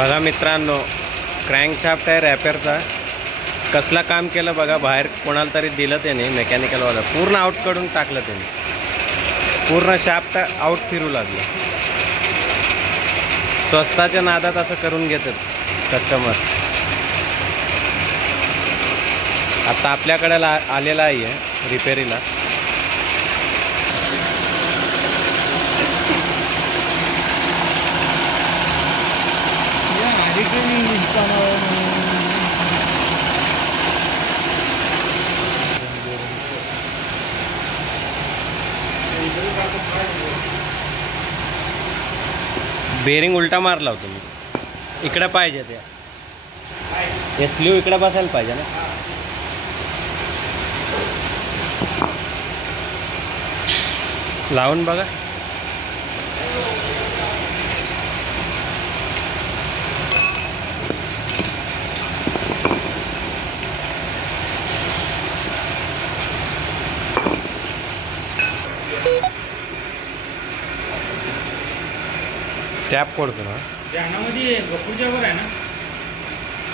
बघा मित्रांनो, क्रँकशाफ्ट आहे रॅपरचा. कसला काम केलं बघा. बाहेर कोणाला तरी दिलं त्याने, मेकॅनिकलवाला. पूर्ण आउट काढून टाकलं त्याने. पूर्ण शाफ्ट आउट फिरू लागलं. स्वस्ताच्या नादात असं करून घेतात कस्टमर. आता आपल्याकडे आलेला आहे रिपेरीला. बेरिंग उलटा मारला होता मी. इकडे पाहिजे ते स्लीव इकडे बसायला पाहिजे ना. लावून बघा. टॅप पडतो ना. जानामध्ये गपूरच्यावर आहे ना.